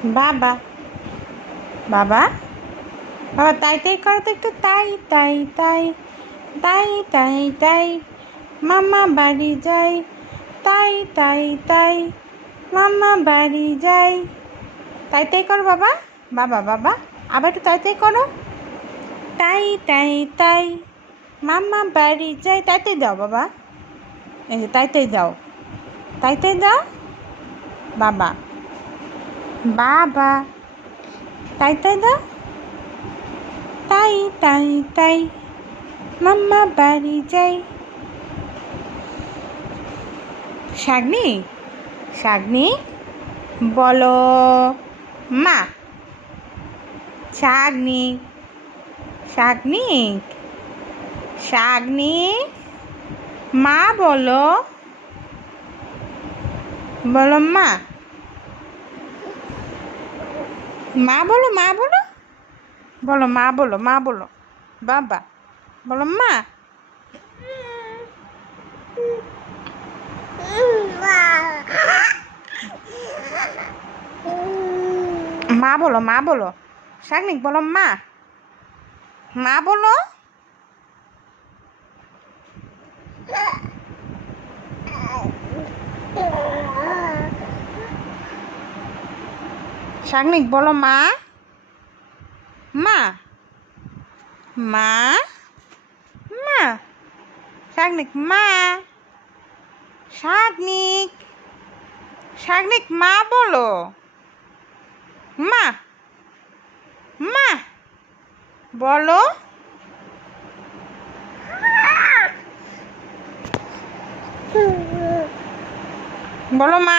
বাবা বাবা বাবা তাই তাই করো তো একটু, তাই তাই তাই তাই তাই তাই মামা বাড়ি যাই, তাই তাই তাই মামা বাড়ি যাই। তাই তাই করো বাবা, বাবা বাবা আবার একটু তাই তাই করো, তাই তাই তাই মামা বাড়ি যাই। তাই তাই দাও বাবা, এই যে তাই তাই দাও, তাই তাই দাও বাবা বাবা, তাই তাই দাও, তাই তাই তাই মাম্মা বাড়ি যাই। শাগ্নি শাগ্নি বলো মা, শাগ্নি শাগ্নি শাগ্নি মা বলো, বলো মা, মা বলো, মা বলো, বলো মা বলো, মা বলো বাবা, বলো মা, মা বলো, মা বলো, শাগনিক বলো মা, মা বলো, শাগনিক বলো মা, মা মা মা, শাগনিক মা, শাগনিক শাগনিক মা বলো, মা মা বলো, বলো মা।